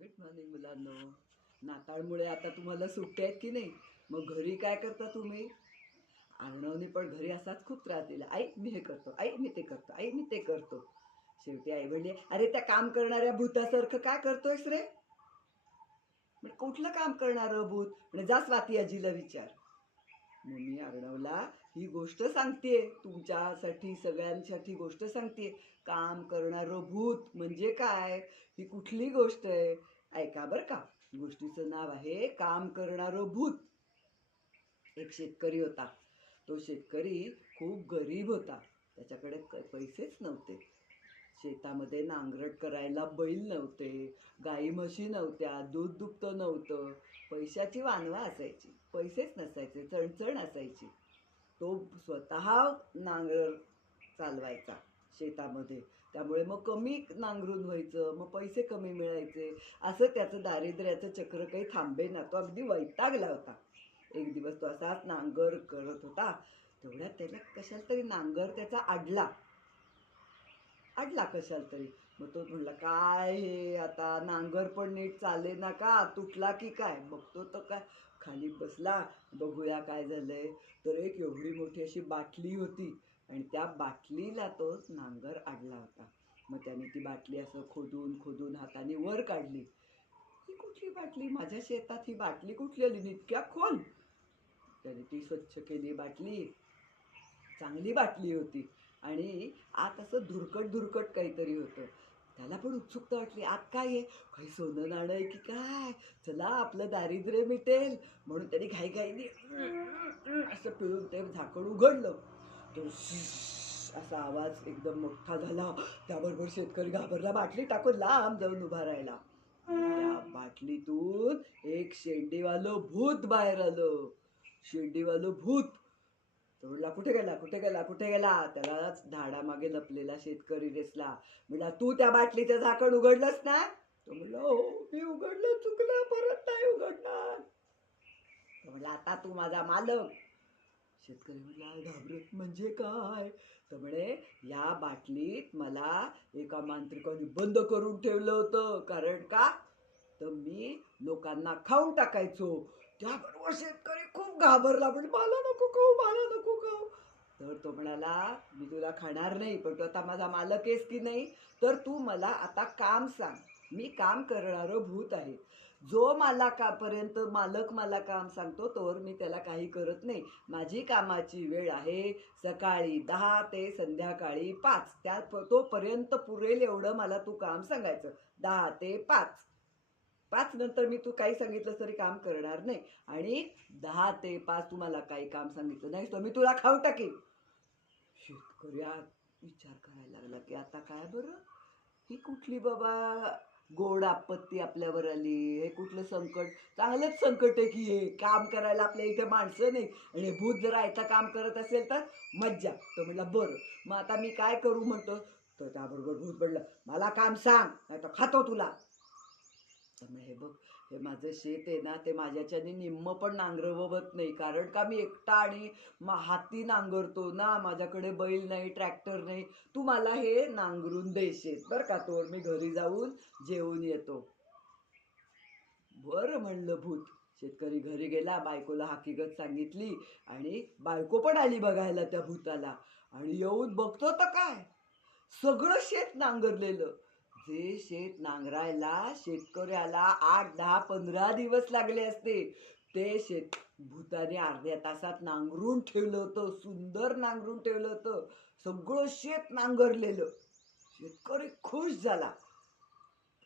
Good morning मुलांना. नाताळमुळे आता तुम्हाला सुट्ट्या आहेत की नाही? मग घरी काय करता तुम्ही? अर्णवने पण घरी असाच खूप त्रास दिला. आई मी हे करतो. आई मी ते करतो. आई मी ते करतो. शेवटी आई म्हणली अरे त्या काम करणाऱ्या भूतासारखं काय करतोयस रे? म्हणजे कुठलं काम करणारं भूत? म्हणजे जा स्वाती आजीला विचार. मग मी अर्णवला ही गोष्ट सांगते तुमच्यासाठी सगळ्यांसाठी गोष्ट सांगतेय. काम करणारं भूत म्हणजे काय? ही कुठली गोष्ट आहे? ऐका बरं का. गोष्टीचं नाव आहे काम करणारं भूत. एक शेतकरी होता. तो शेतकरी खूप गरीब होता. त्याच्याकडे पैसेच नव्हते. शेतामध्ये नांगरट करायला बैल नव्हते. गाई म्हशी नव्हत्या दूध दुभतं नव्हतं. पैशाची वानवा असायची. पैसेच नसायचे चणचण असायची. तो स्वतः नांगर चालवायचा शेतामध्ये. त्यामुळे मग कमी नांगरून व्हायचं मग पैसे कमी मिळायचे. असं त्याचं दारिद्र्याचं चक्र काही थांबे ना तो अगदी वैतागला होता. एक दिवस तो असाच नांगर करत होता. तेवढ्यात त्याला कशाला तरी नांगर त्याचा अडला. अडला कशाला तरी. मग तो म्हणला काय हे आता नांगर पण नीट चाले ना का? तुटला की काय? बघतो तर काय खाली बसला बघूया काय झालंय. तर एक एवढी मोठी अशी बाटली होती आणि त्या बाटलीला तो नांगर आडला होता. मग त्याने ती बाटली असं खोदून खोदून हाताने वर काढली. ही कुठली बाटली? माझ्या शेतात ही बाटली कुठली आली? इतक्या खोल. त्याने ती स्वच्छ केली बाटली. चांगली बाटली होती. आणि आत असं धुरकट धुरकट काहीतरी होतं. त्याला पण उत्सुकता वाटली आत काय आहे? काही सोनं नाणं आहे की काय? चला आपलं दारिद्र्य मिटेल. म्हणून त्याने घाईघाईने असं पिळून ते झाकण उघडलं. तो असा आवाज एकदम मोठा झाला. त्याबरोबर शेतकरी घाबरला बाटली टाकून लांब जाऊन उभा राहिला. त्या बाटलीतून एक शेंडीवालं भूत बाहेर आलं. शेंडीवालं भूत चोरला कुठे गेला? कुठे गेला? कुठे गेला? त्यालाच झाडामागे लपलेला शेतकरी दिसला. म्हणला तू त्या बाटलीचं झाकण उघडलंस ना? तो म्हणला हो मी उघडलं चुकलं परत नाही उघडणार. तो म्हणला आता तू माझा मालक. शेतकरी म्हणला घाबरत म्हणजे काय? तर म्हणे या बाटलीत मला एका मांत्रिकाने बंद करून ठेवलं होतं. कारण का? तर मी लोकांना खाऊन टाकायचो. त्याबरोबर शेतकरी खूप घाबरला. म्हणजे मला नको खाऊ मला नको खाऊ. तर तो म्हणाला मी तुला खाणार नाही पण तू आता माझा मालक आहेस की नाही तर तू मला आता काम सांग. मी काम करणारं भूत आहे. जो मला कापर्यंत मालक मला काम सांगतो तोवर मी त्याला काही करत नाही. माझी कामाची वेळ आहे सकाळी दहा ते संध्याकाळी पाच. त्या तोपर्यंत पुरेल एवढं मला तू काम सांगायचं. दहा ते पाच. पाच नंतर मी तू काही सांगितलं तरी काम करणार नाही. आणि दहा ते पाच तुम्हाला काही काम सांगितलं नाही तर मी तुला खाऊ टाकी शेतकरी विचार करायला लागला की आता काय बरं? ही कुठली बाबा गोड आपत्ती आपल्यावर आली? हे कुठलं संकट? चांगलंच संकट आहे की हे काम करायला आपल्या इथे माणसं नाही. आणि हे भूत जर आयता काम करत असेल तर मज्जा. तो म्हणला बरं मग आता मी काय करू? म्हणतो. तर त्याबरोबर भूत पडलं मला काम सांग नाही तर खातो तुला. त्यामुळे हे बघ हे माझं शेत आहे ना ते माझ्याच्याने निम्म पण नांगरवत नाही. कारण का मी एकटा आणि हाती नांगरतो ना माझ्याकडे बैल नाही ट्रॅक्टर नाही. तू मला हे नांगरून दे शेत. बरं का तोवर मी घरी जाऊन जेवून येतो. बरं म्हणलं भूत. शेतकरी घरी गेला बायकोला हकीकत सांगितली आणि बायको पण आली बघायला त्या भूताला. आणि येऊन बघतो तर काय? सगळं शेत नांगरलेलं. जे शेत नांगरायला शेतकऱ्याला आठ दहा पंधरा दिवस लागले असते. ते शेत भूताने अर्ध्या तासात नांगरून ठेवलं होतं सुंदर नांगरून ठेवलं होतं. सगळं शेत नांगरलेलं. शेतकरी खुश झाला.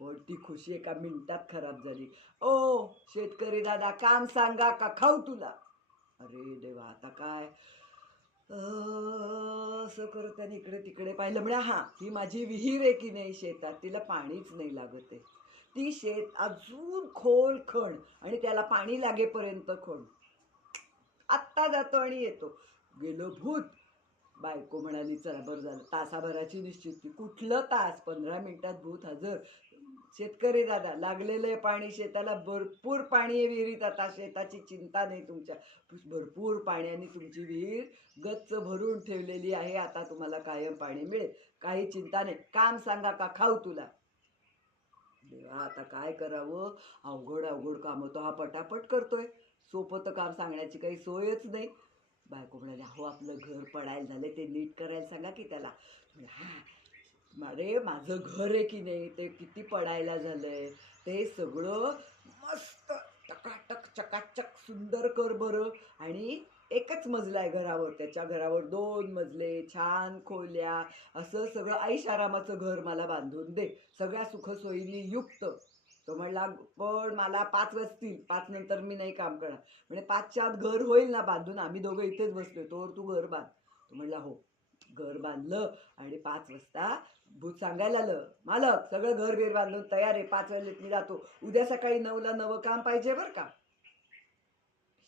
पण ती खुशी एका मिनिटात खराब झाली. ओ शेतकरी दादा काम सांगा का? खाऊ तुला. अरे देवा आता काय? असं करत त्याने इकडे तिकडे पाहिलं. म्हणजे हां ही माझी विहीर आहे की नाही शेतात? तिला पाणीच नाही लागत आहे. ती शेत अजून खोल खण आणि त्याला पाणी लागेपर्यंत खण. आत्ता जातो आणि येतो. गेलो भूत. बायको म्हणाली चला बरं झालं. तासाभराची निश्चिती. कुठलं तास? पंधरा मिनिटात भूत हजर. शेतकरी दादा लागलेलं आहे पाणी शेताला भरपूर पाणी आहे विहिरीत. आता शेताची चिंता नाही तुमच्या. भरपूर पाण्याने तुमची विहीर गच्च भरून ठेवलेली आहे. आता तुम्हाला कायम पाणी मिळेल. काही चिंता नाही. काम सांगा का? खाऊ तुला. देवा आता काय करावं? अवघड अवघड कामं तो हा पटापट करतोय. सोपं तर काम सांगण्याची काही सोयच नाही. बायको म्हणाली हो आपलं घर पडायला झालं ते नीट करायला सांगा की त्याला. हा अरे माझं घर आहे की नाही? ते किती पडायला झालंय? ते सगळं मस्त टकाटक चकाचक सुंदर कर बरं. आणि एकच मजला आहे घरावर. त्याच्या घरावर दोन मजले छान खोल्या असं सगळं ऐशारामाचं घर मला बांधून दे. सगळ्या सुखसोयींनी युक्त. तो म्हणला पण मला पाच वाजतील. पाच नंतर मी नाही काम करणार. म्हणजे पाचच्या आत घर होईल ना बांधून? आम्ही दोघं इथेच बसलो तोवर तू घर बांध. तो म्हणला हो. घर बांधलं आणि पाच वाजता भूत सांगायला आलं मालक सगळं घर बीर बांधून तयार आहे पाच वाजलेत मी जातो. उद्या सकाळी नऊला नवं काम पाहिजे बरं का?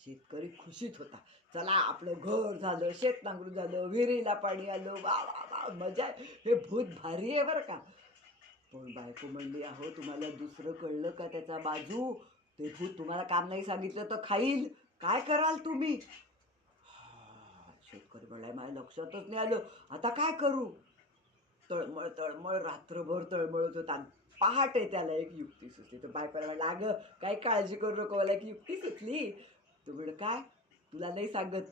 शेतकरी खुशीत होता. चला आपलं घर झालं शेत नांगरून झालं विहिरीला पाणी आलं वा वा वा मजा हे भूत भारी आहे बरं का? पण बायको म्हणली अहो तुम्हाला दुसरं कळलं का त्याचा बाजू? ते भूत तुम्हाला काम नाही सांगितलं तर खाईल. काय कराल तुम्ही? शेतकरी म्हणलाय माझ्या लक्षातच नाही आलं. आता काय करू? तळमळ तळमळ रात्रभर तळमळत होता पहाटे त्याला एक युक्ती सुचली. तर बायकाला म्हणलं अगं काय काळजी करू नको. मला एक युक्ती सुचली. तू म्हण काय? तुला नाही सांगत.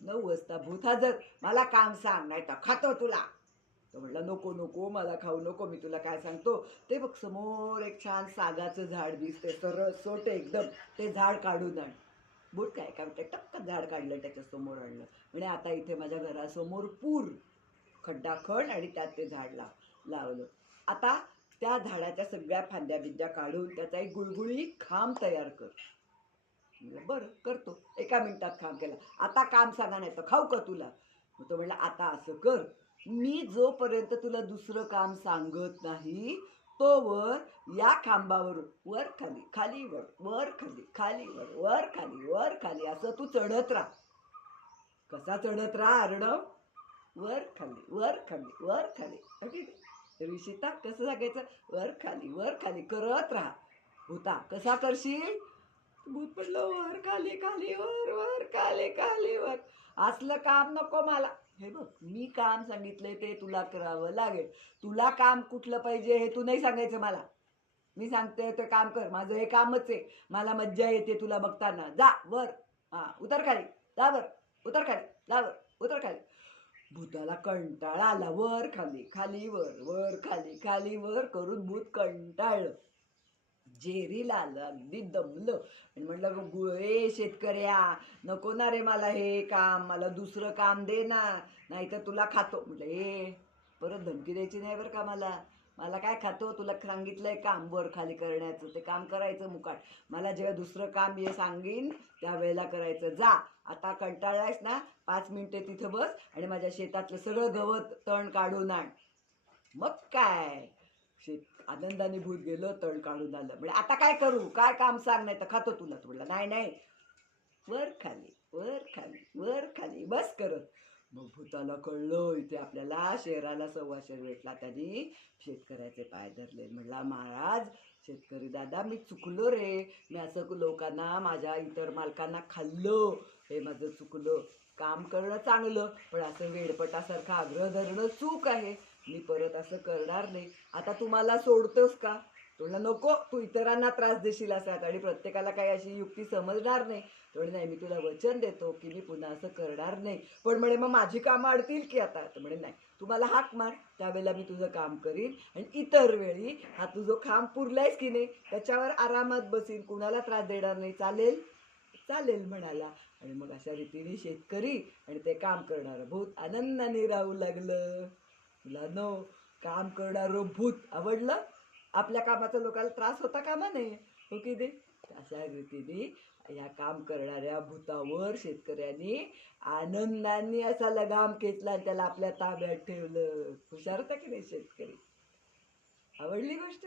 नऊ वाजता भूत हजर. मला काम सांग नाही तर खातो तुला. तो म्हटलं नको नको. मला खाऊ नको. मी तुला काय सांगतो? ते बघ समोर एक छान सागाचं झाड दिसते सरळ सोट एकदम. ते झाड काढून आण. बोट काय काय म्हणते टक्क झाड काढलं त्याच्यासमोर आणलं. म्हणजे आता इथे माझ्या घरासमोर पूर. खड्डा खण आणि त्यात ते झाड लाव लावलं. आता त्या झाडाच्या सगळ्या फांद्या बिंद्या काढून त्याचा एक गुळगुळी खांब तयार कर. म्हणलं बरं करतो. एका मिनिटात खांब केला. आता काम सांगा नाही तर खाऊ का तुला? मग तो म्हणला आता असं कर. मी जोपर्यंत तुला दुसरं काम सांगत नाही तो वर या खांबावरून वर खाली खाली वर वर खाली खाली वर वर खाली वर खाली असं तू चढत राहा कसा चढत राहा अर्णव वर खाली वर खाली वर खाली ऋषिता कसं सांगायचं वर खाली वर खाली करत राहा भूता कसा करशील भूत पडलं वर खाली खाली वर वर खाली खाली वर असलं काम नको मला हे बघ मी काम सांगितले ते तुला करावं लागेल. तुला काम कुठलं पाहिजे हे तू नाही सांगायचं मला. मी सांगते ते काम कर. माझं हे कामच आहे. मला मज्जा येते तुला बघताना. जा वर. हा उतर खाली. जा वर. उतर खाली. जा वर. उतर खाली. भूताला कंटाळा आला. वर खाली खाली वर. वर खाली खाली वर करून भूत कंटाळलं. जेरीला आलं अगदी दमलं. आणि म्हटलं गुळे शेतकऱ्या नको ना रे मला हे काम मला दुसरं काम दे ना नाही तर तुला खातो. म्हटलं हे परत धमकी द्यायची नाही बरं का मला? मला काय खातो? तुला सांगितलंय काम वर खाली करण्याचं ते काम करायचं मुकाट. मला जेव्हा दुसरं काम हे सांगीन त्यावेळेला करायचं. जा आता कंटाळलायस ना? पाच मिनटं तिथं बस आणि माझ्या शेतातलं सगळं गवत तण काढून आण. मग काय? शेत आनंदाने भूत गेलं तण काढून आलं म्हणजे आता काय करू? काय काम सांग नाही तर खातो तुला. तू नाही नाही. वर खाली वर खाली वर खाली. बस करत. मग भूताला कळलं इथे आपल्याला शहराला सव्वाशेर भेटला. त्यांनी शेतकऱ्याचे पाय धरले. म्हटला महाराज शेतकरी दादा मी चुकलो रे. मी असं लोकांना माझ्या इतर मालकांना खाल्लं. हे माझं चुकलं. काम करणं चांगलं पण असं वेडपटासारखं आग्रह धरणं चूक आहे. मी परत असं करणार नाही. आता तू मला सोडतोस का? तुला नको तू इतरांना त्रास देशील असं आणि प्रत्येकाला काही अशी युक्ती समजणार नाही. तर नाही मी तुला वचन देतो की मी पुन्हा असं करणार नाही. पण म्हणे मग माझी कामं अडतील की आता? तर म्हणे नाही तू मला हाक मार. त्यावेळेला मी तुझं काम करीन आणि इतर वेळी हा तुझं खांब पुरलायस की नाही त्याच्यावर आरामात बसीन. कुणाला त्रास देणार नाही. चालेल? चालेल म्हणाला. आणि मग अशा रीतीने शेतकरी आणि ते काम करणारं बहुत आनंदाने राहू लागलं. तुला नो काम करणारं भूत आवडलं? आपल्या कामाचा लोकांना त्रास होता कामा नये. हो की दे अशा रीतीने या काम करणाऱ्या भूतावर शेतकऱ्यांनी आनंदाने असा लगाम खेचला त्याला आपल्या ताब्यात ठेवलं. हुशार होता की नाही शेतकरी? आवडली गोष्ट?